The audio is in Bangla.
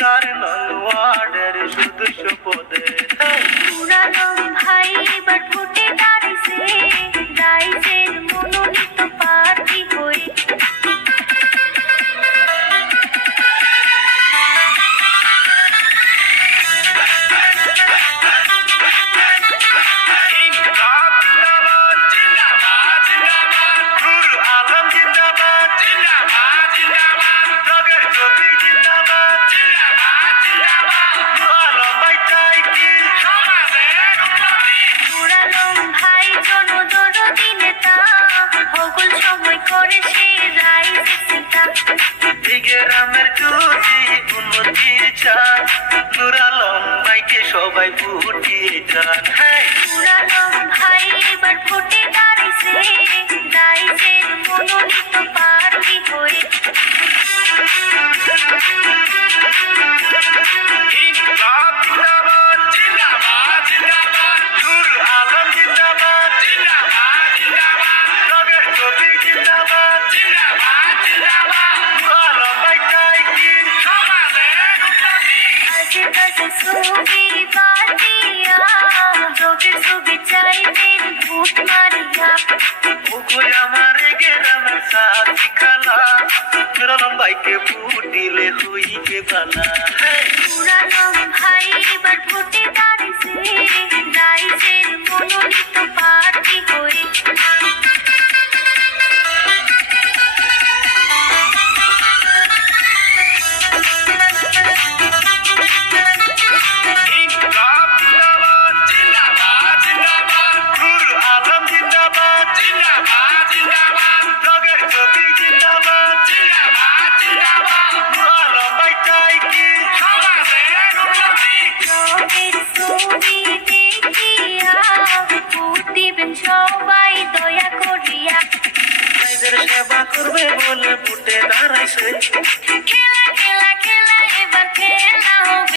তার নং ওয়ার্ডের সদস্য পদে। পুরানো ভাই এবার ভোটে দাঁড়িয়েছে রাইজের মনোনীত প্রার্থী হয়ে। গ্রামের যদি উন্নতি চান নূর আলম ভাইকে সবাই ভোট দিয়ে যান। পুরানো ভাই এবার ভোটে দাঁড়িয়েছে রাইজের মনোনীত প্রার্থী হয়ে। ছবি বাদিয়া যোগের ছবি চাইবেন ভোট মারিয়া। ওগোই আমার গ্রামের সাথী খালা নূর আলম ভাইকে ভোট দিলে হইবে বালা। পুরানো ভাই এবার ভোটে দাঁড়িয়েছে রাইজের মনোনীত